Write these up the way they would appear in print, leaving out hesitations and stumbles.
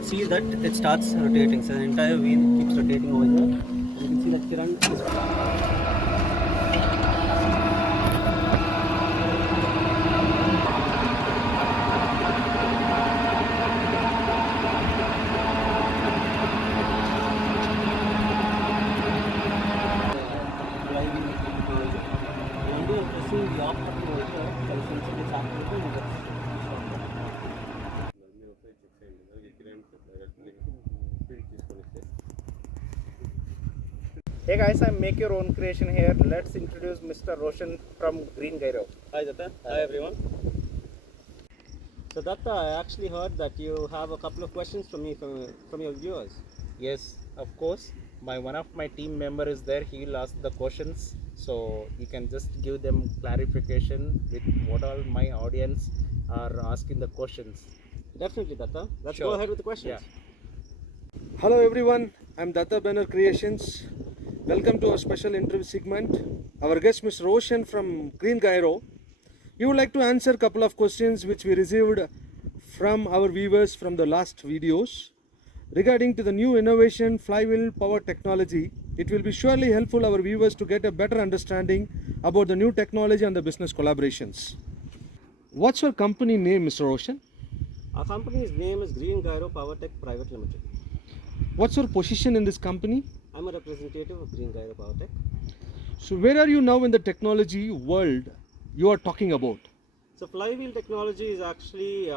could see that it starts rotating. So the entire wheel keeps rotating over here. And you can see that Kiran is the off button over here. So since it is activated, you get Hey guys, I'm Make Your Own Creation here. Let's introduce Mr. Roshan from Green Gyro. Hi Datta. Hi everyone. So Datta, I actually heard that you have a couple of questions from me from your viewers. Yes, of course. One of my team member is there. He will ask the questions, so you can just give them clarification with what all my audience are asking the questions. Definitely, Datta. Let's Sure. go ahead with the questions. Yeah. Hello everyone, I'm Datta Benur Creations. Welcome to our special interview segment. Our guest Mr. Roshan from Green Gyro. We would like to answer a couple of questions which we received from our viewers from the last videos. Regarding to the new innovation Flywheel power technology, it will be surely helpful our viewers to get a better understanding about the new technology and the business collaborations. What's your company name, Mr. Roshan? Our company's name is Green Gyro Power Tech Private Limited. What's your position in this company? I'm a representative of Green Gyro Power Tech. So where are you now in the technology world you are talking about? So Flywheel technology is actually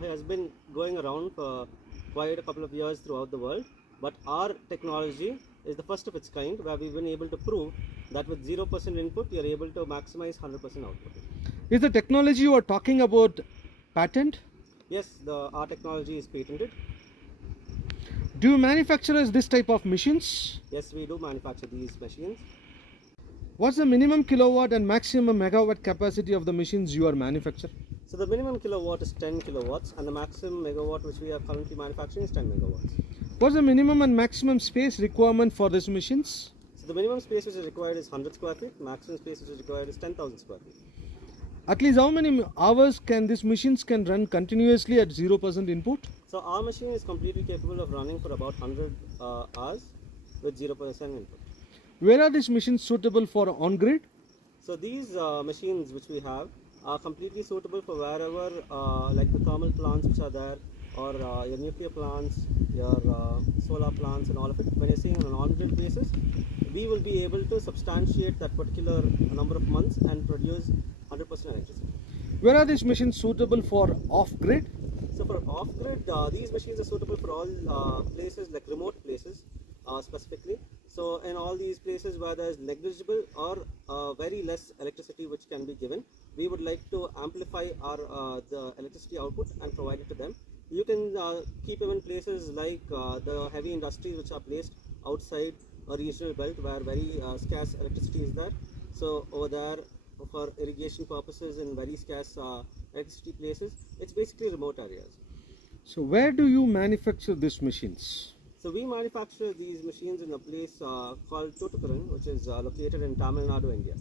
has been going around for quite a couple of years throughout the world, but our technology is the first of its kind, where we've been able to prove that with 0% input you're able to maximize 100% output. Is the technology you are talking about patent? Yes, our technology is patented. Do you manufacture this type of machines? Yes, we do manufacture these machines. What's the minimum kilowatt and maximum megawatt capacity of the machines you are manufacturing? So the minimum kilowatt is 10 kilowatts and the maximum megawatt which we are currently manufacturing is 10 megawatts. What's the minimum and maximum space requirement for these machines? So the minimum space which is required is 100 square feet, maximum space which is required is 10,000 square feet. At least how many hours can these machines can run continuously at 0% input? So our machine is completely capable of running for about 100 hours with 0% input. Where are these machines suitable for on-grid? So these machines which we have are completely suitable for wherever like the thermal plants which are there, or your nuclear plants, your solar plants and all of it. When you're seeing on an on-grid basis, we will be able to substantiate that particular number of months and produce 100% electricity. Where are these machines suitable for off-grid? So for off-grid, these machines are suitable for all places like remote places specifically. So in all these places where there is negligible or very less electricity which can be given, we would like to amplify our the electricity output and provide it to them. You can keep them in places like the heavy industries which are placed outside a regional belt where very scarce electricity is there. So over there, for irrigation purposes in very scarce electricity places, it's basically remote areas. So where do you manufacture these machines? So we manufacture these machines in a place called Tuticorin, which is located in Tamil Nadu, India.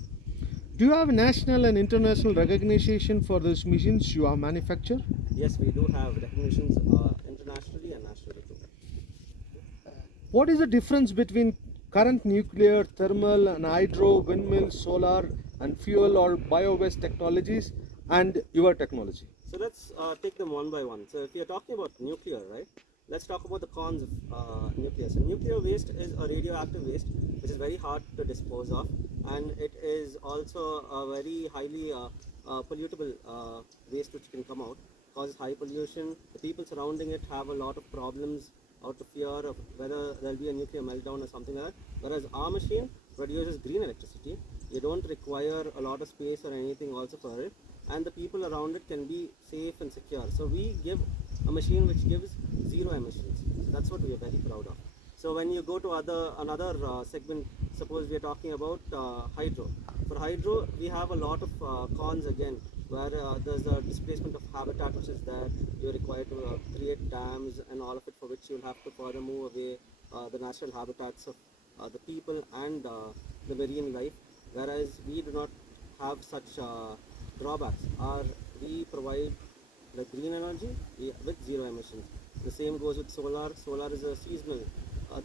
Do you have national and international recognition for these machines you have manufactured? Yes, we do have recognitions internationally and nationally too. What is the difference between current nuclear, thermal and hydro, windmill, solar and fuel or bio-waste technologies and your technology? So let's take them one by one. So if you're talking about nuclear, right? Let's talk about the cons of nuclear. So nuclear waste is a radioactive waste which is very hard to dispose of, and it is also a very highly pollutable waste which can come out, causes high pollution. The people surrounding it have a lot of problems out of fear of whether there will be a nuclear meltdown or something like that. Whereas our machine produces green electricity. You don't require a lot of space or anything also for it, and the people around it can be safe and secure. So we give a machine which gives zero emissions. So that's what we are very proud of. So when you go to another segment, suppose we are talking about hydro. For hydro, we have a lot of cons again, where there's a displacement of habitat which is there. You're required to create dams and all of it, for which you'll have to further move away the natural habitats of the people and the marine life. Whereas we do not have such drawbacks. We provide the green energy with zero emissions. The same goes with solar. Solar is a seasonal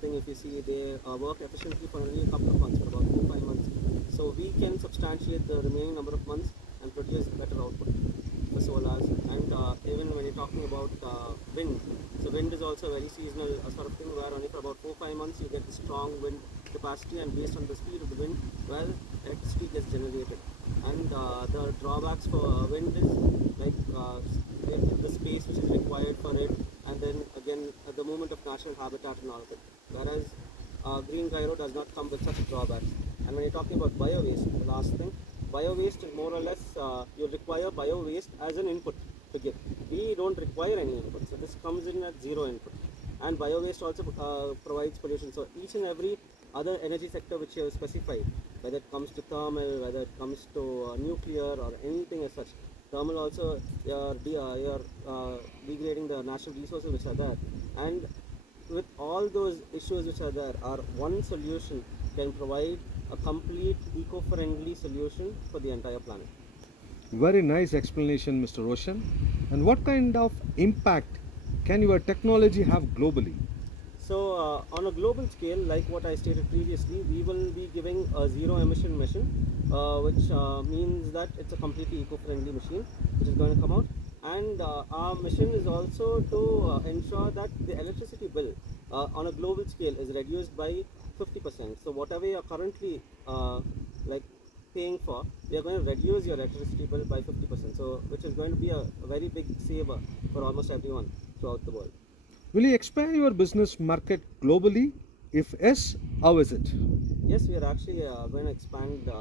thing. If you see, they work efficiently for only a couple of months, for about 4-5 months. So we can substantiate the remaining number of months and produce better output for solars. And even when you're talking about wind, so wind is also a very seasonal sort of thing, where only for about 4-5 months you get the strong wind capacity, and based on the speed of the wind, well, electricity gets generated. And the drawbacks for wind is like the space which is required for it, and then again the movement of natural habitat and all of it. Whereas green gyro does not come with such drawbacks. And when you're talking about bio waste, the last thing, bio waste is more or less you require bio waste as an input to give. We don't require any input, so this comes in at zero input. And bio waste also provides pollution. So each and every other energy sector which you have specified, whether it comes to thermal, whether it comes to nuclear or anything as such. Thermal also, you're degrading the natural resources which are there. And with all those issues which are there, our one solution can provide a complete eco-friendly solution for the entire planet. Very nice explanation, Mr. Roshan. And what kind of impact can your technology have globally? So on a global scale, like what I stated previously, we will be giving a zero emission machine, which means that it's a completely eco-friendly machine which is going to come out. And our mission is also to ensure that the electricity bill on a global scale is reduced by 50%. So whatever you're currently like paying for, we are going to reduce your electricity bill by 50%. So which is going to be a very big saver for almost everyone throughout the world. Will you expand your business market globally? If yes, how is it? Yes, we are actually going to expand.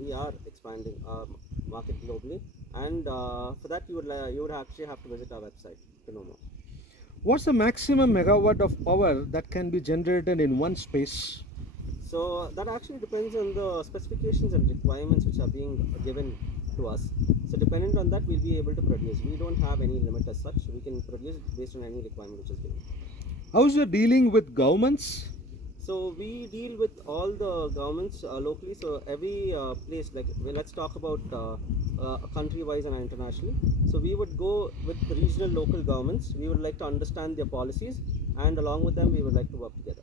We are expanding our market globally, and for that you would actually have to visit our website to know more. What's the maximum megawatt of power that can be generated in one space? So that actually depends on the specifications and requirements which are being given to us. So dependent on that, we'll be able to produce. We don't have any limit as such. We can produce based on any requirement which is given. How's your dealing with governments? So we deal with all the governments locally. So every place, like let's talk about country-wise and internationally. So we would go with the regional local governments. We would like to understand their policies, and along with them, we would like to work together.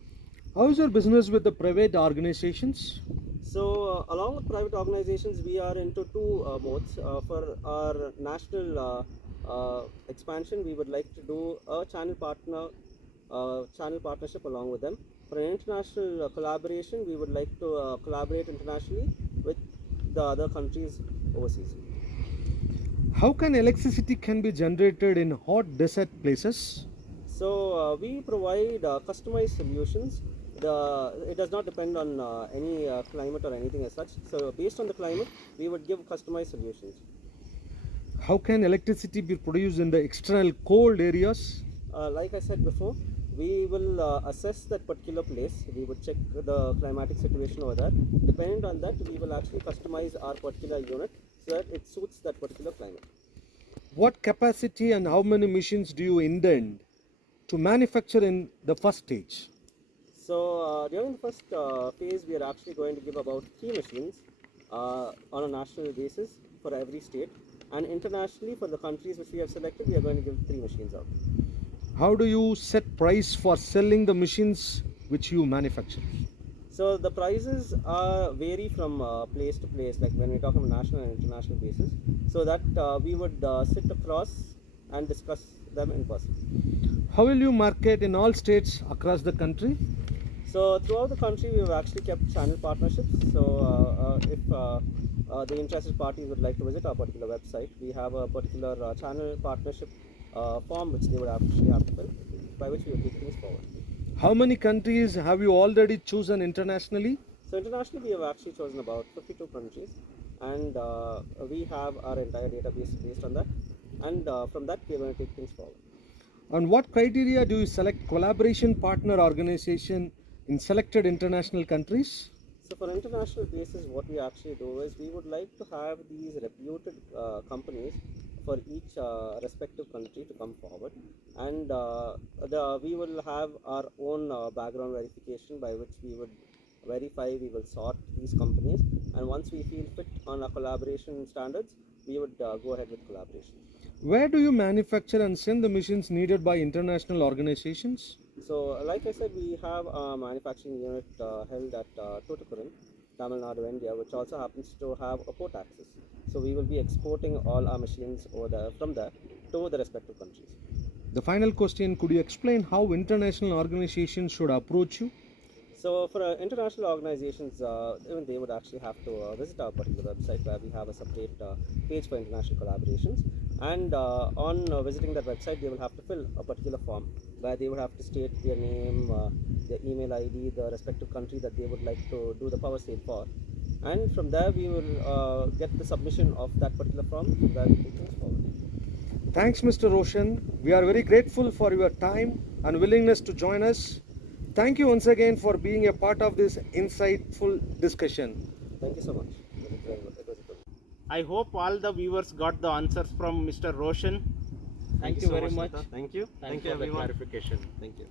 How is your business with the private organizations? So along with private organizations, we are into two modes. For our national expansion, we would like to do a channel partnership along with them. For an international collaboration, we would like to collaborate internationally with the other countries overseas. How can electricity can be generated in hot desert places? So we provide customized solutions. It does not depend on any climate or anything as such. So based on the climate, we would give customized solutions. How can electricity be produced in the external cold areas? Like I said before, we will assess that particular place. We would check the climatic situation over there. Depending on that, we will actually customize our particular unit so that it suits that particular climate. What capacity and how many machines do you intend to manufacture in the first stage? So during the first phase, we are actually going to give about 3 machines on a national basis for every state, and internationally for the countries which we have selected, we are going to give 3 machines out. How do you set price for selling the machines which you manufacture? So the prices vary from place to place, like when we talk on a national and international basis, so that we would sit across and discuss them in person. How will you market in all states across the country? So throughout the country, we have actually kept channel partnerships. So if the interested parties would like to visit our particular website, we have a particular channel partnership form which they would actually have to fill, by which we will take things forward. How many countries have you already chosen internationally? So internationally, we have actually chosen about 52 countries, and we have our entire database based on that, and from that we are going to take things forward. On what criteria do you select collaboration partner organization in selected international countries? So for international basis, what we actually do is we would like to have these reputed companies for each respective country to come forward, and we will have our own background verification by which we would verify, we will sort these companies, and once we feel fit on our collaboration standards, we would go ahead with collaboration. Where do you manufacture and send the machines needed by international organizations? So, like I said, we have a manufacturing unit held at Tuticorin, Tamil Nadu, India, which also happens to have a port access. So, we will be exporting all our machines over there, from there to the respective countries. The final question, could you explain how international organizations should approach you? So, for international organizations, even they would actually have to visit our particular website where we have a separate page for international collaborations. And on visiting that website, they will have to fill a particular form where they would have to state their name, their email ID, the respective country that they would like to do the power sale for. And from there, we will get the submission of that particular form where we take things forward. Thanks, Mr. Roshan. We are very grateful for your time and willingness to join us. Thank you once again for being a part of this insightful discussion. Thank you so much. It was a pleasure. I hope all the viewers got the answers from Mr. Roshan. Thank you so very much. Datta. Thank you. Thank you you for the everyone. clarification. Thank you.